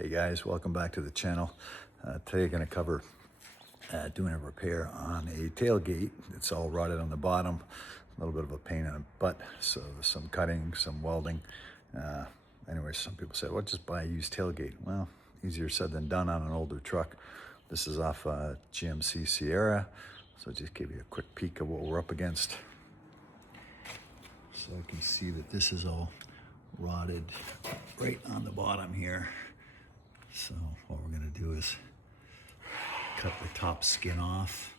Hey guys, welcome back to the channel. Today I'm going to cover doing a repair on a tailgate. It's all rotted on the bottom, a little bit of a pain in the butt, so there's some cutting, some welding. Anyway, some people say, well, just buy a used tailgate. Well, easier said than done on an older truck. This is off GMC Sierra, so just give you a quick peek of what we're up against. So I can see that this is all rotted right on the bottom here. So what we're going to do is cut the top skin off,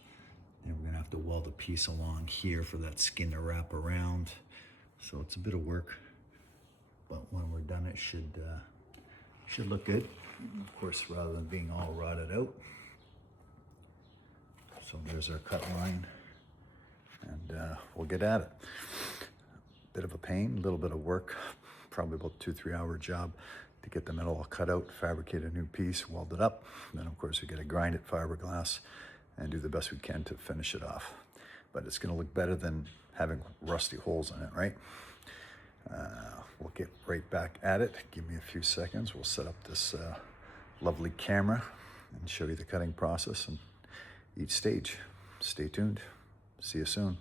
and we're going to have to weld a piece along here for that skin to wrap around. So it's a bit of work, but when we're done it should look good, of course, rather than being all rotted out. So there's our cut line, and we'll get at it. Bit of a pain, a little bit of work, probably about 2-3 hour job to get the metal all cut out, fabricate a new piece, weld it up. Then of course we got to grind it fiberglass and do the best we can to finish it off. But it's going to look better than having rusty holes in it, right? We'll get right back at it. Give me a few seconds. We'll set up this lovely camera and show you the cutting process and each stage. Stay tuned. See you soon.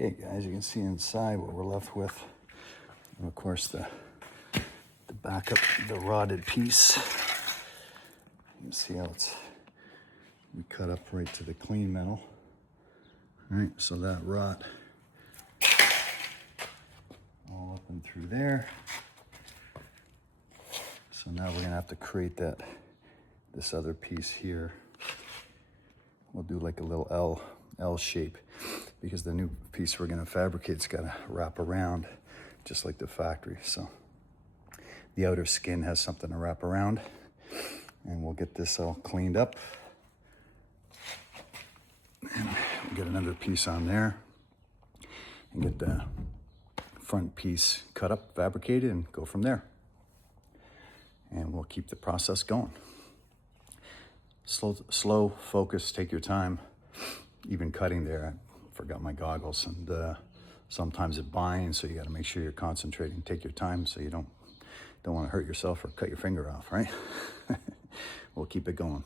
Okay guys, you can see inside what we're left with. And of course the back of the rotted piece. You can see how we cut up right to the clean metal. All right, so that rot all up and through there. So now we're gonna have to create this other piece here. We'll do like a little L shape, because the new piece we're gonna fabricate's gotta wrap around just like the factory. So the outer skin has something to wrap around, and we'll get this all cleaned up. And we'll get another piece on there and get the front piece cut up, fabricated, and go from there. And we'll keep the process going. Slow, focus, take your time. Even cutting there, I forgot my goggles, and sometimes it binds, so you got to make sure you're concentrating. Take your time so you don't want to hurt yourself or cut your finger off, right? We'll keep it going.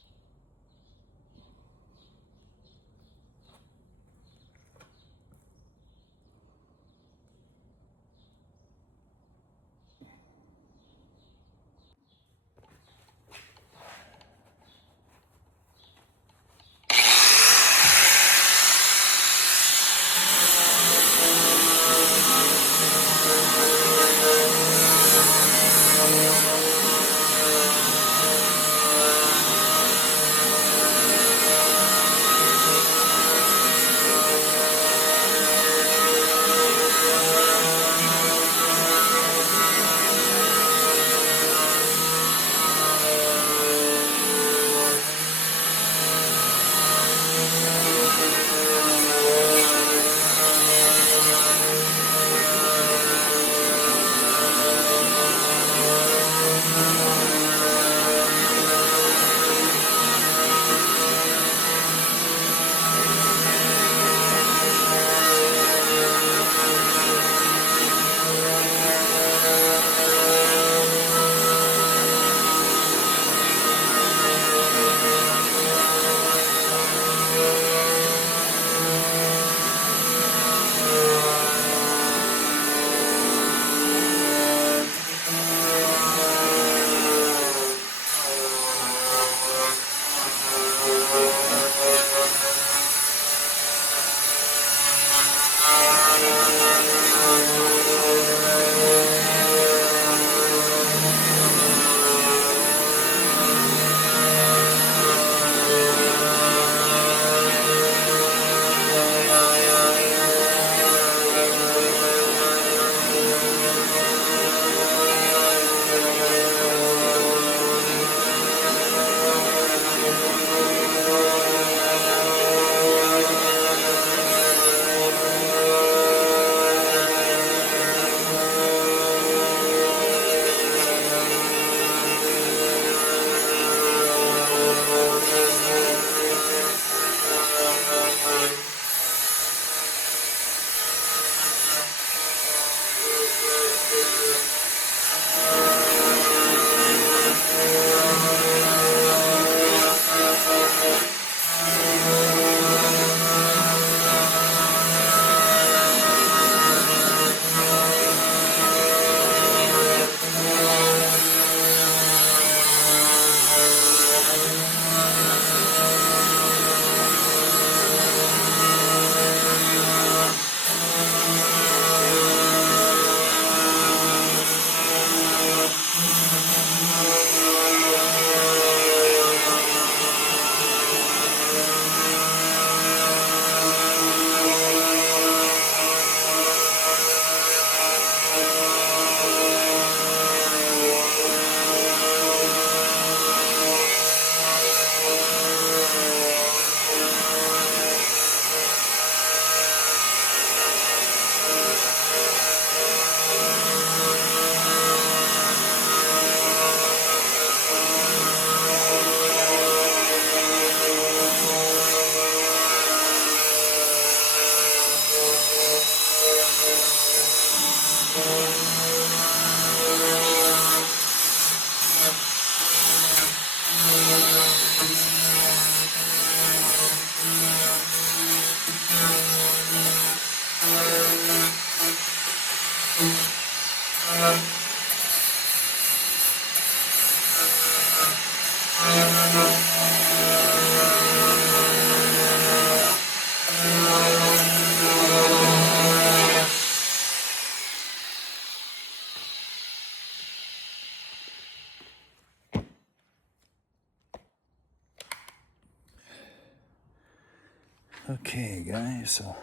Okay, guys, so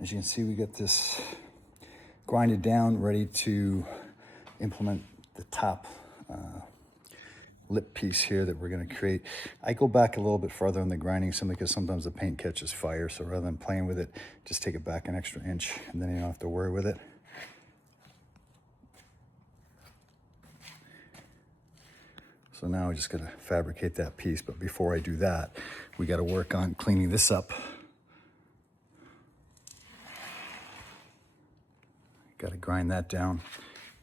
as you can see, we got this grinded down, ready to implement the top lip piece here that we're going to create. I go back a little bit farther on the grinding simply because sometimes the paint catches fire, so rather than playing with it, just take it back an extra inch and then you don't have to worry with it. So now I just got to fabricate that piece, but before I do that, we got to work on cleaning this up. Got to grind that down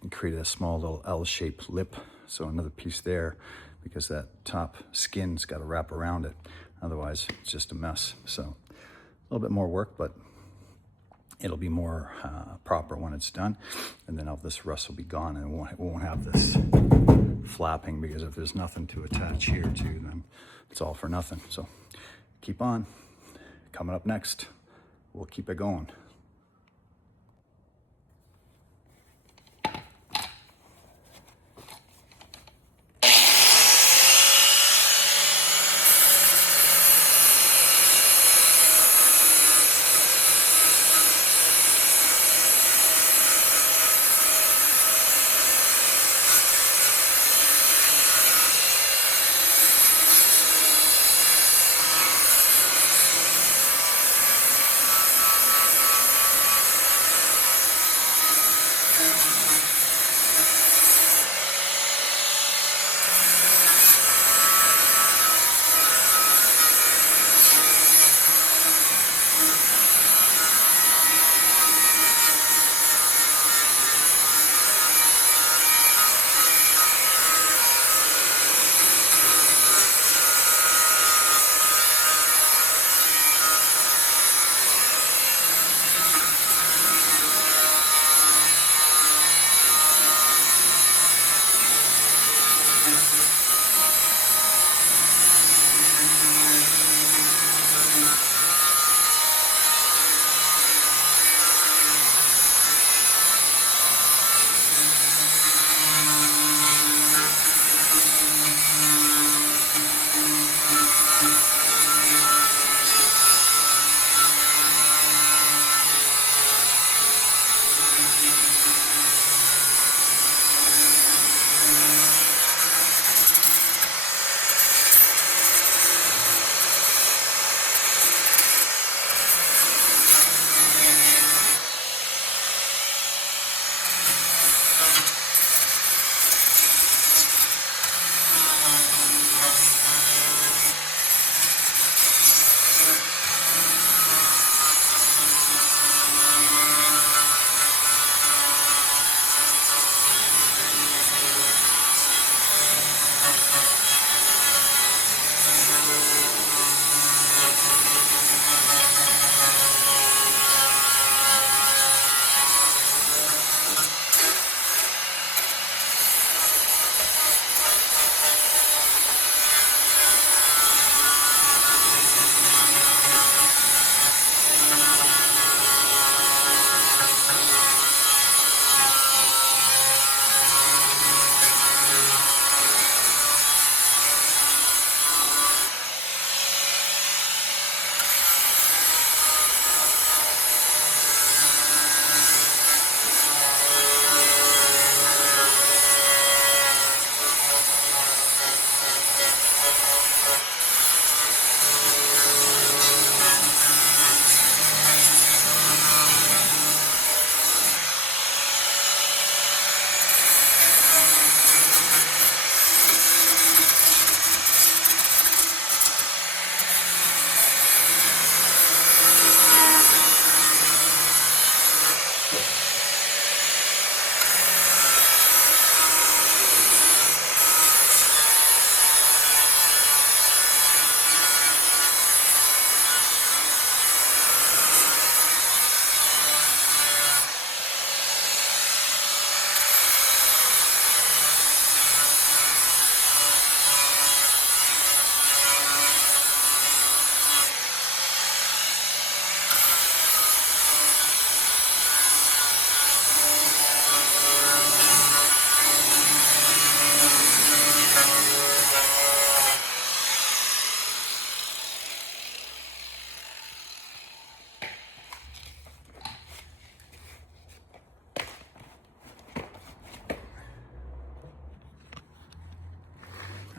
and create a small little L-shaped lip. So another piece there, because that top skin's got to wrap around it. Otherwise, it's just a mess. So a little bit more work, but it'll be more proper when it's done. And then all this rust will be gone, and it won't have this flapping, because if there's nothing to attach here to, then it's all for nothing. So keep on. Coming up next, we'll keep it going.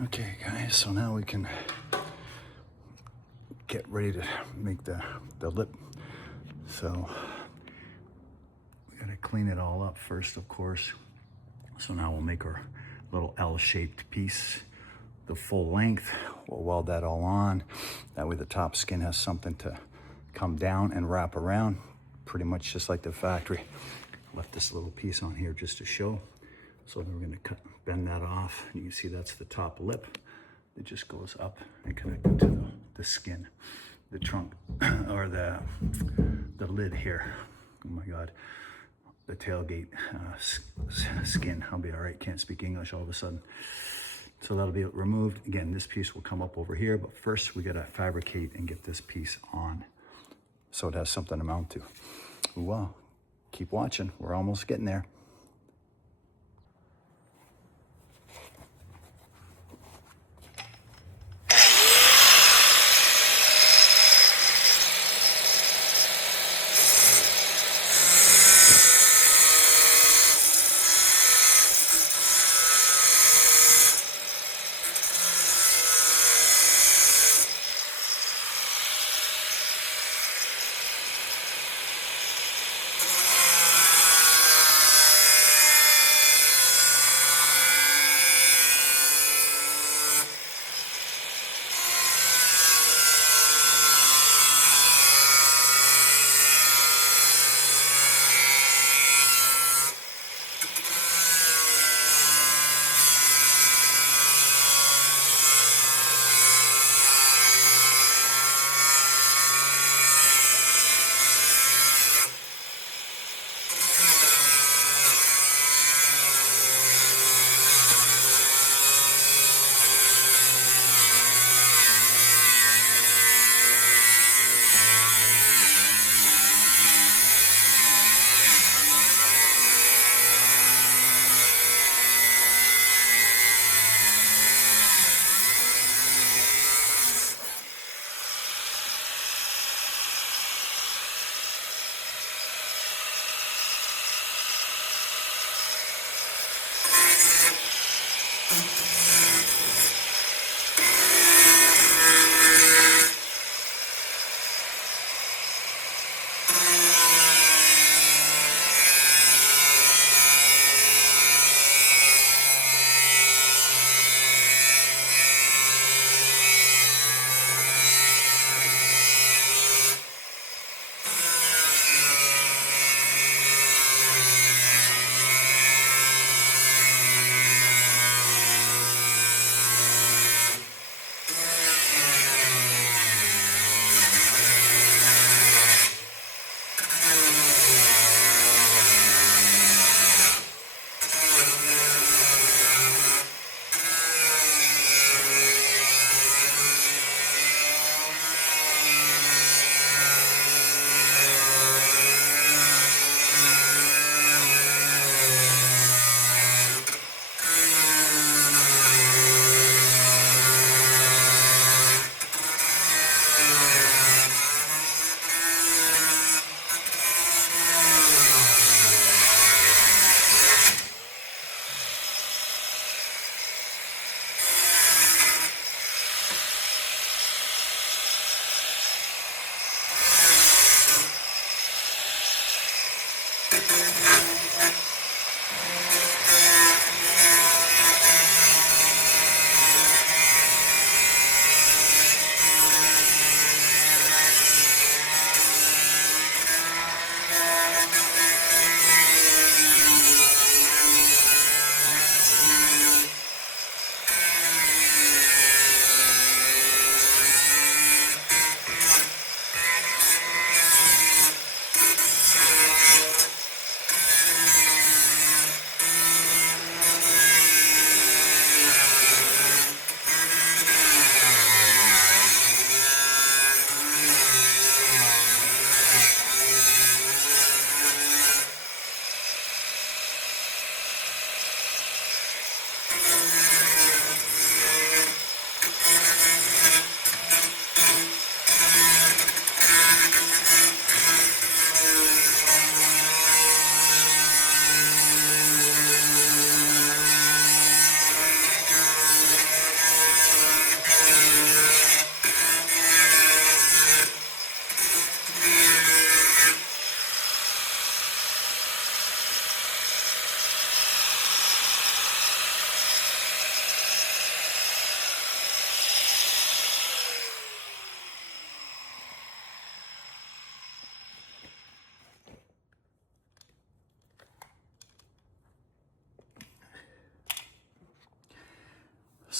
Okay guys, so now we can get ready to make the lip. So we gotta clean it all up first, of course. So now we'll make our little L-shaped piece, the full length. We'll weld that all on. That way the top skin has something to come down and wrap around, pretty much just like the factory. Left this little piece on here just to show. So then we're gonna bend that off. You can see that's the top lip. It just goes up and connected to the skin, the trunk, or the lid here. Oh my God, the tailgate skin. I'll be all right, can't speak English all of a sudden. So that'll be removed. Again, this piece will come up over here, but first we gotta fabricate and get this piece on so it has something to mount to. Well, keep watching, we're almost getting there.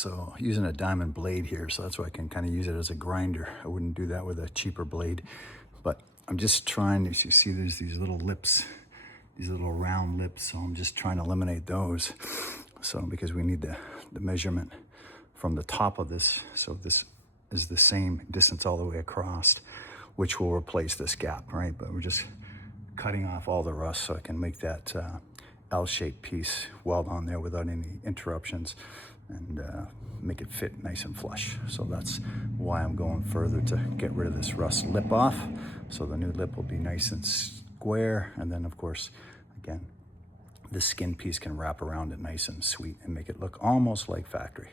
So using a diamond blade here, so that's why I can kind of use it as a grinder. I wouldn't do that with a cheaper blade, but I'm just trying, as you see, there's these little lips, these little round lips, so I'm just trying to eliminate those. So because we need the measurement from the top of this, so this is the same distance all the way across, which will replace this gap, right? But we're just cutting off all the rust so I can make that L-shaped piece weld on there without any interruptions, and make it fit nice and flush. So that's why I'm going further, to get rid of this rust lip off, so the new lip will be nice and square. And then of course, again, this skin piece can wrap around it nice and sweet and make it look almost like factory.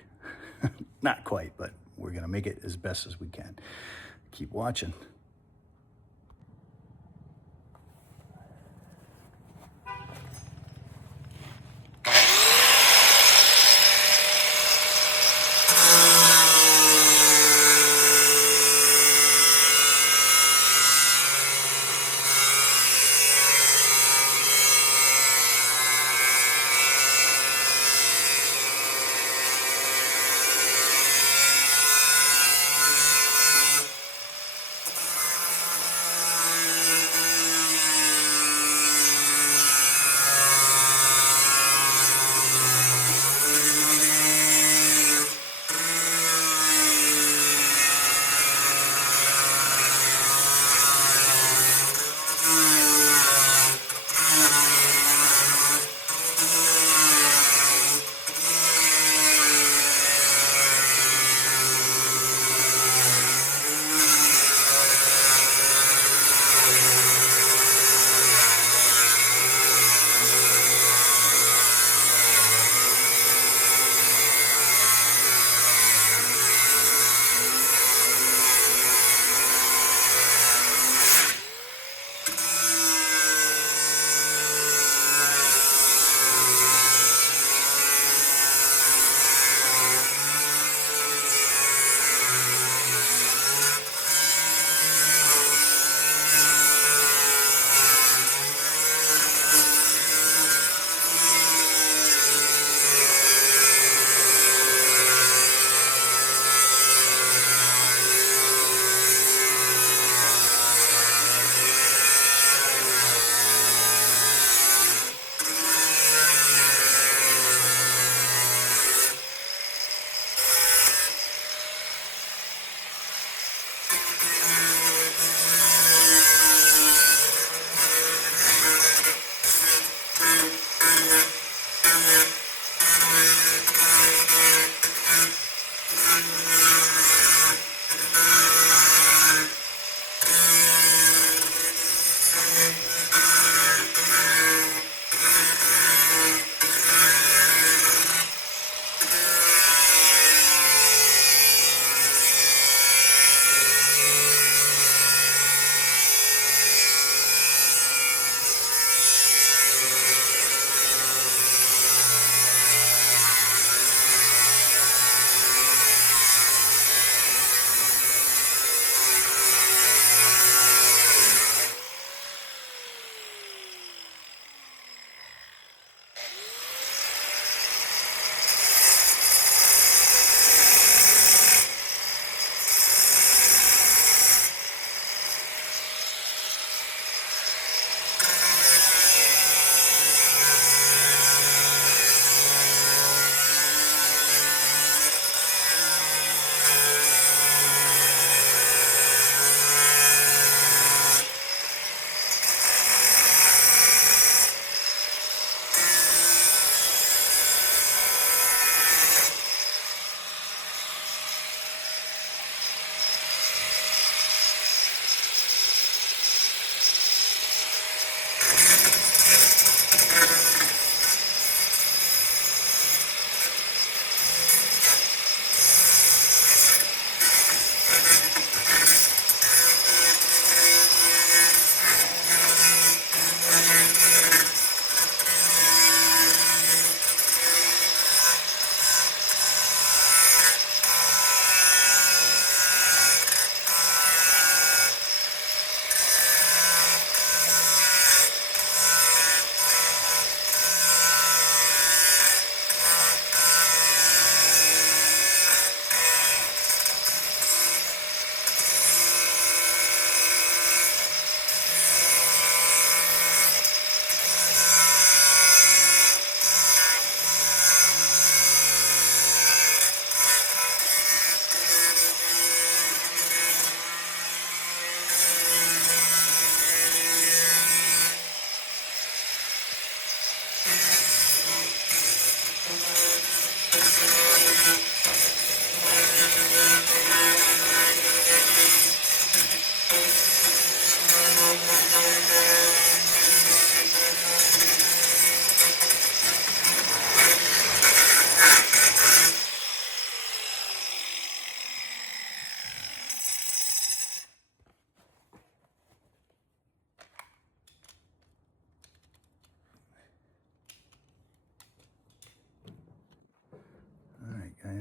Not quite, but we're gonna make it as best as we can. Keep watching.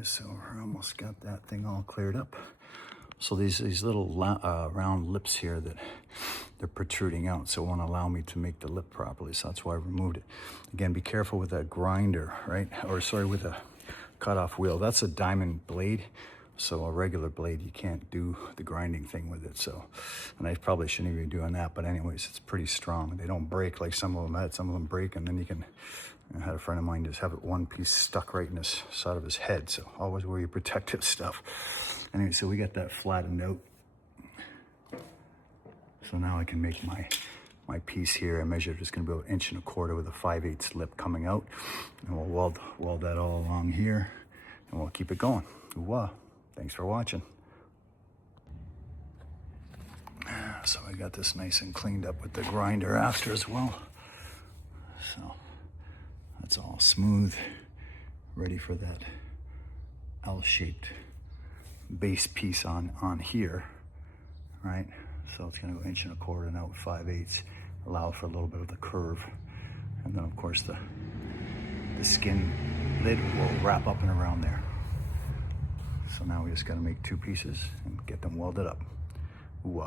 guys, so we're almost got that thing all cleared up. So these little round lips here that they're protruding out, so it won't allow me to make the lip properly, so that's why I removed it. Again, be careful with that grinder, right? Or sorry, with a cutoff wheel. That's a diamond blade, so a regular blade, you can't do the grinding thing with it. So, and I probably shouldn't even be doing that, but anyways, it's pretty strong. They don't break like some of them had. Some of them break, and then you can, I had a friend of mine just have it one piece stuck right in the side of his head, so always wear your protective stuff. Anyway, so we got that flattened out. So now I can make my piece here. I measured it's gonna be about 1 1/4 with a 5/8 lip coming out. And we'll weld that all along here, and we'll keep it going. Ooh-wah. Thanks for watching. So I got this nice and cleaned up with the grinder after as well. So that's all smooth, ready for that L-shaped base piece on here, right? So it's gonna go 1 1/4 and out with 5/8, allow for a little bit of the curve. And then of course the skin lid will wrap up and around there. So now we just gotta make 2 pieces and get them welded up. Ooh,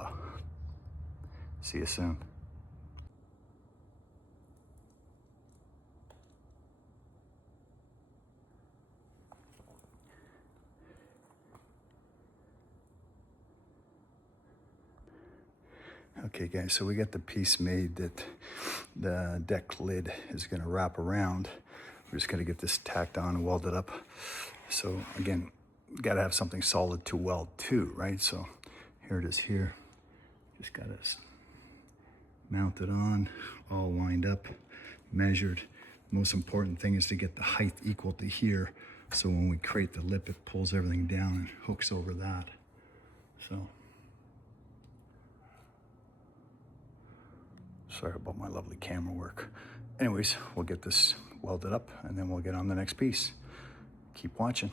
see you soon. Okay guys, so we got the piece made that the deck lid is gonna wrap around. We're just gonna get this tacked on and welded up. So again, gotta have something solid to weld to, right? So here it is here. Just gotta mount it on, all lined up, measured. Most important thing is to get the height equal to here. So when we create the lip, it pulls everything down and hooks over that. So, sorry about my lovely camera work. Anyways, we'll get this welded up and then we'll get on the next piece. Keep watching.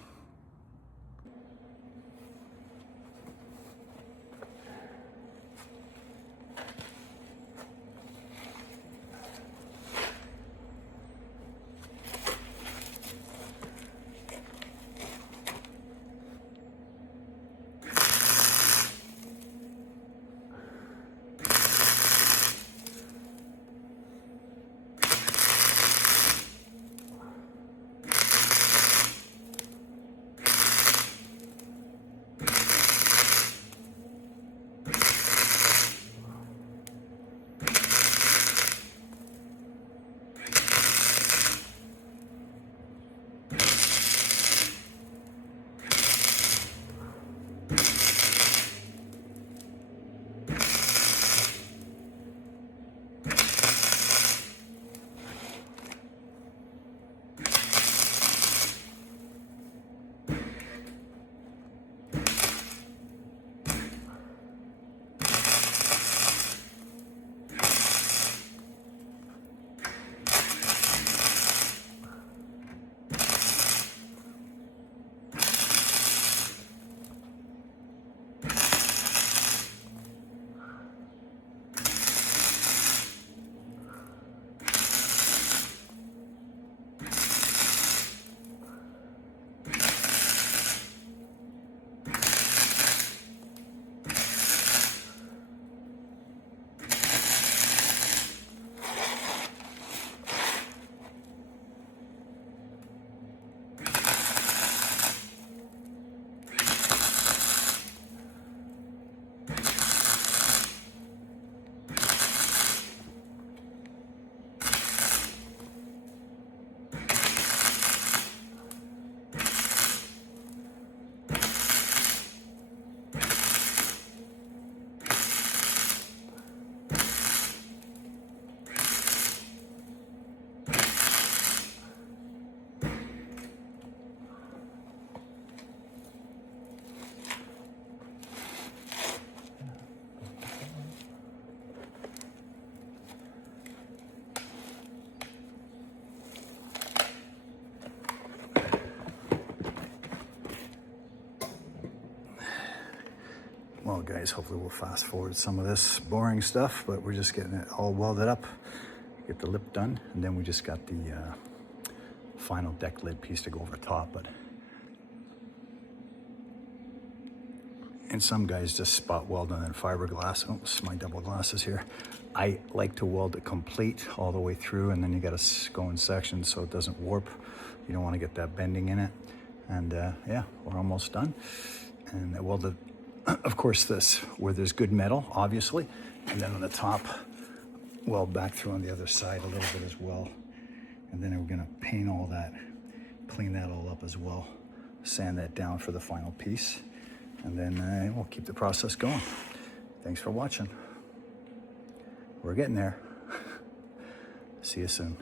Well guys, hopefully we'll fast forward some of this boring stuff, but we're just getting it all welded up, get the lip done, and then we just got the final deck lid piece to go over top. But And some guys just spot weld and then fiberglass. Oops, my double glasses here. I like to weld it complete all the way through, and then you got to go in sections so it doesn't warp. You don't want to get that bending in it. And yeah, we're almost done. And I welded, of course, this where there's good metal, obviously. And then on the top, weld back through on the other side a little bit as well. And then we're gonna paint all that, clean that all up as well, sand that down for the final piece. And then we'll keep the process going. Thanks for watching. We're getting there. See you soon.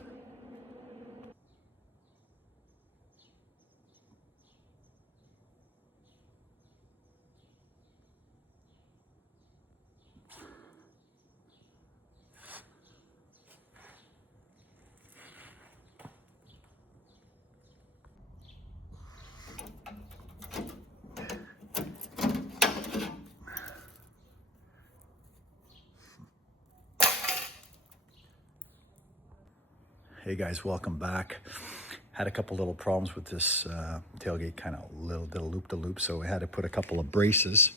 Hey guys, welcome back. Had a couple little problems with this tailgate, kind of did a loop-to-loop, so we had to put a couple of braces.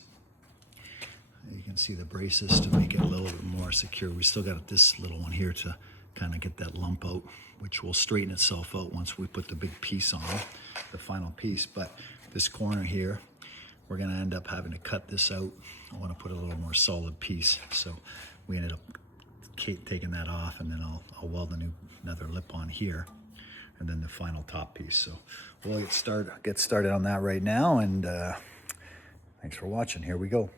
You can see the braces to make it a little bit more secure. We still got this little one here to kind of get that lump out, which will straighten itself out once we put the big piece on, the final piece. But this corner here, we're gonna end up having to cut this out. I wanna put a little more solid piece. So we ended up taking that off, and then I'll weld another lip on here, and then the final top piece. So we'll get started on that right now, and thanks for watching. Here we go.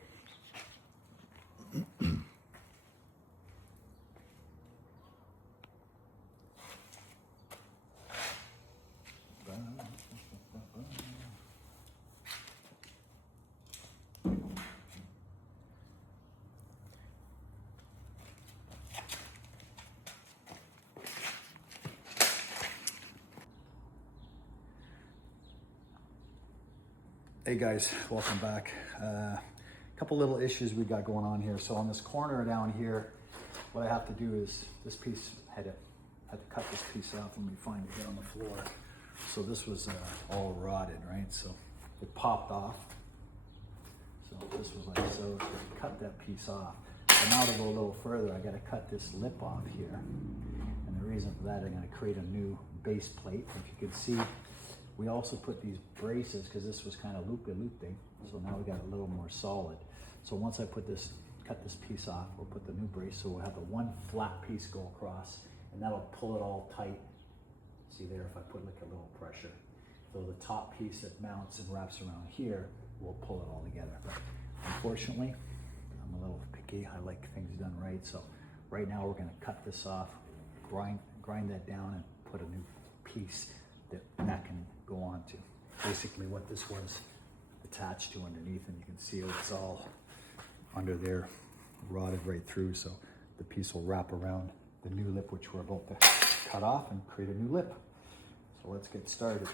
Hey guys, welcome back. A couple little issues we got going on here. So on this corner down here, what I have to do is this piece had to cut this piece off when we find it on the floor. So this was all rotted, right? So it popped off. So this was like so. So I cut that piece off. And now to go a little further, I got to cut this lip off here. And the reason for that, I'm going to create a new base plate. If you can see, we also put these braces because this was kind of loopy-looping. So now we got a little more solid. So once I cut this piece off, we'll put the new brace. So we'll have the one flat piece go across, and that'll pull it all tight. See there, if I put like a little pressure. So the top piece that mounts and wraps around here will pull it all together. But unfortunately, I'm a little picky. I like things done right. So right now we're gonna cut this off, grind that down, and put a new piece that can go on to. Basically what this was attached to underneath, and you can see it's all under there, rotted right through. So the piece will wrap around the new lip, which we're about to cut off and create a new lip. So let's get started.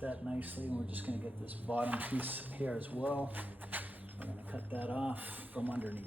That nicely, and we're just going to get this bottom piece here as well. We're going to cut that off from underneath.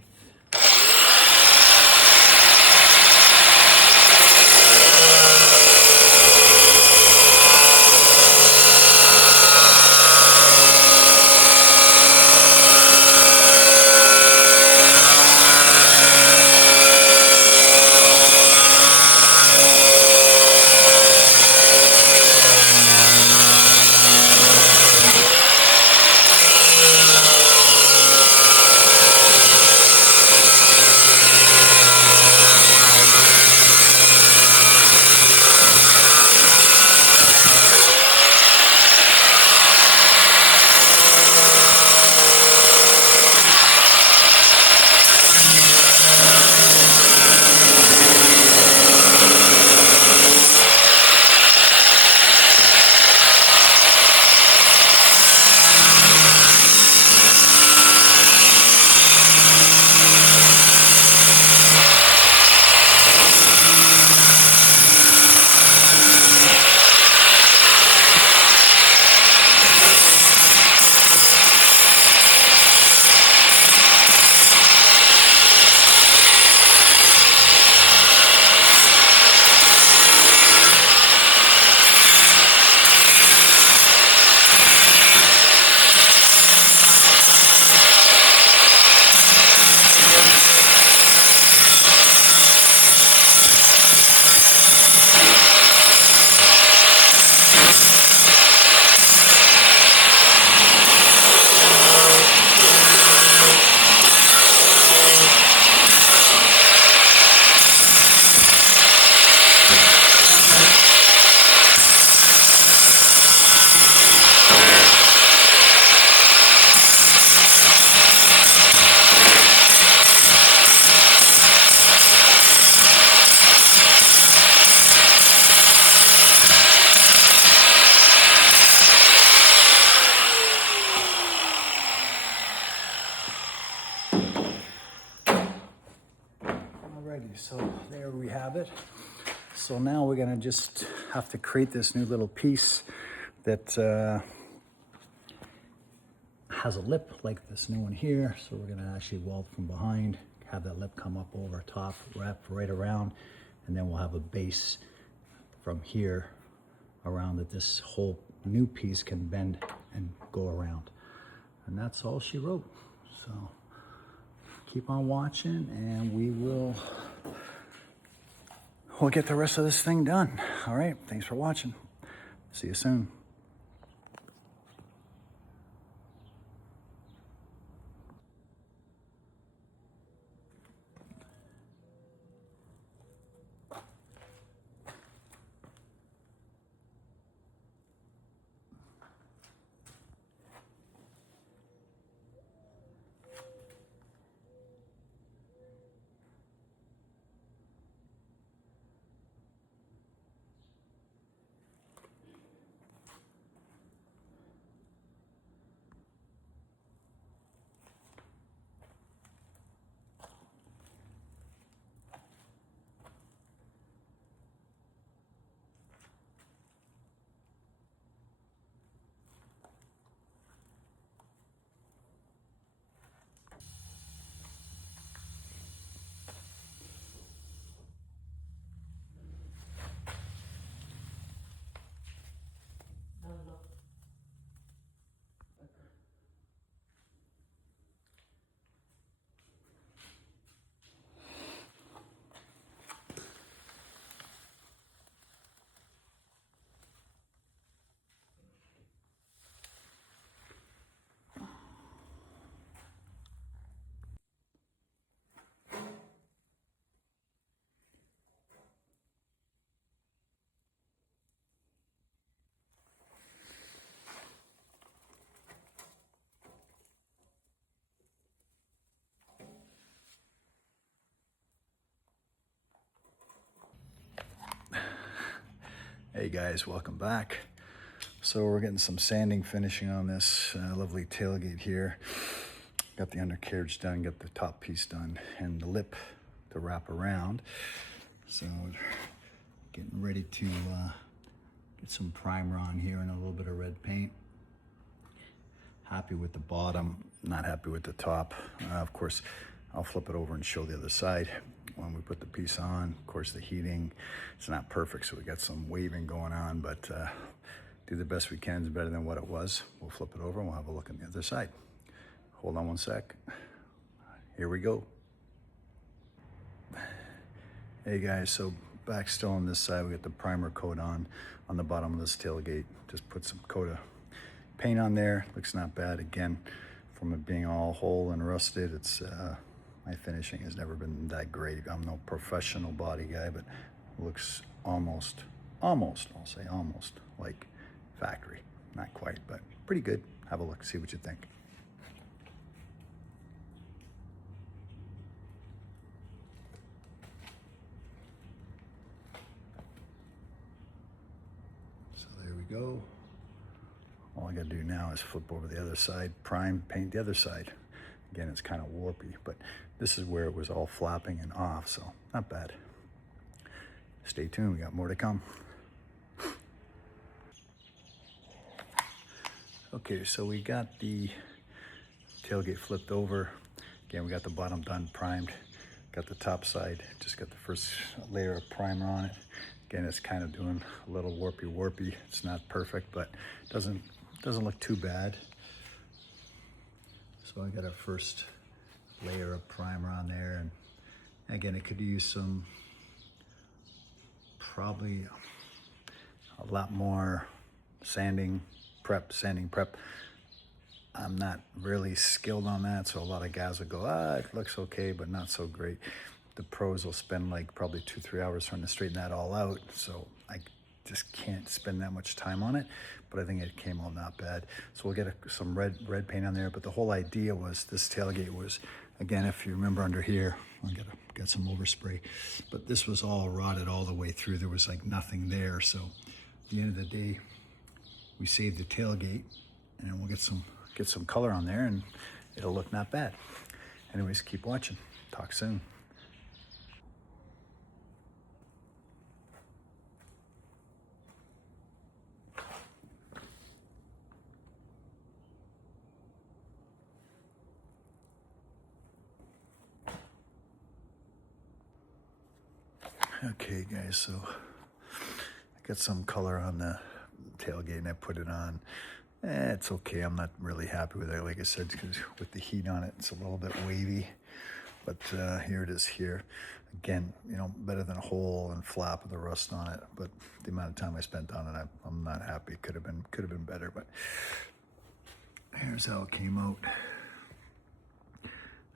Alrighty, so there we have it. So now we're gonna just have to create this new little piece that has a lip like this new one here. So we're gonna actually weld from behind, have that lip come up over top, wrap right around, and then we'll have a base from here around that this whole new piece can bend and go around. And that's all she wrote. So keep on watching and we'll get the rest of this thing done. All right, thanks for watching. See you soon. Hey guys, welcome back. So we're getting some sanding finishing on this lovely tailgate here. Got the undercarriage done, got the top piece done, and the lip to wrap around. So getting ready to get some primer on here and a little bit of red paint. Happy with the bottom, not happy with the top. Of course, I'll flip it over and show the other side when we put the piece on. Of course, the heating, it's not perfect, so we got some waving going on, but do the best we can. It's better than what it was. We'll flip it over and we'll have a look on the other side. Hold on one sec. Here we go. Hey guys, so back still on this side, we got the primer coat on the bottom of this tailgate. Just put some coat of paint on there. Looks not bad. Again, from it being all whole and rusted, it's my finishing has never been that great. I'm no professional body guy, but looks almost, I'll say almost like factory. Not quite, but pretty good. Have a look, see what you think. So there we go. All I gotta do now is flip over the other side, prime, paint the other side. Again, it's kind of warpy, but this is where it was all flapping and off, so not bad. Stay tuned, we got more to come. Okay, so we got the tailgate flipped over. Again, we got the bottom done, primed. Got the top side, just got the first layer of primer on it. Again, it's kind of doing a little warpy. It's not perfect, but doesn't look too bad. So I got a first layer of primer on there, and again, it could use some, probably a lot more sanding prep. I'm not really skilled on that, so a lot of guys will go, it looks okay, but not so great. The pros will spend like probably 2-3 hours trying to straighten that all out, so I just can't spend that much time on it, but I think it came out not bad. So we'll get some red paint on there, but the whole idea was this tailgate was, again, if you remember under here, I got some overspray, but this was all rotted all the way through. There was like nothing there, so at the end of the day, we saved the tailgate, and we'll get some color on there, and it'll look not bad. Anyways, keep watching. Talk soon. Okay, guys, so I got some color on the tailgate and I put it on. It's okay. I'm not really happy with it. Like I said, because with the heat on it, it's a little bit wavy. But here it is here. Again, you know, better than a hole and flap with the rust on it. But the amount of time I spent on it, I'm not happy. Could have been better. But here's how it came out.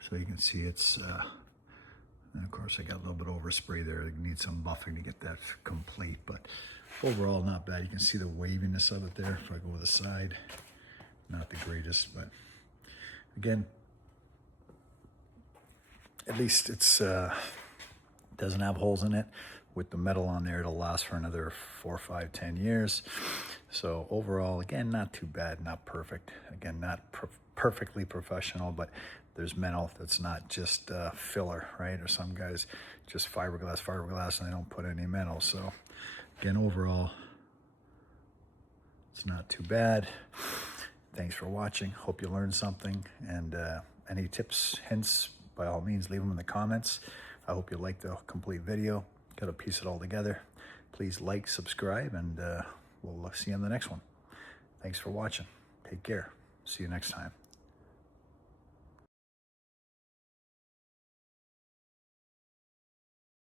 So you can see it's, and of course I got a little bit of overspray there. I need some buffing to get that complete. But overall, not bad. You can see the waviness of it there. If I go with the side, not the greatest, but again, at least it's doesn't have holes in it. With the metal on there, it'll last for another 4, 5, 10 years. So overall, again, not too bad, not perfect. Again, not perfectly professional, but there's metal that's not just filler, right? Or some guys just fiberglass, and they don't put any metal. So again, overall, it's not too bad. Thanks for watching. Hope you learned something. And any tips, hints, by all means, leave them in the comments. I hope you liked the complete video. Got to piece it all together. Please like, subscribe, and we'll see you on the next one. Thanks for watching. Take care. See you next time.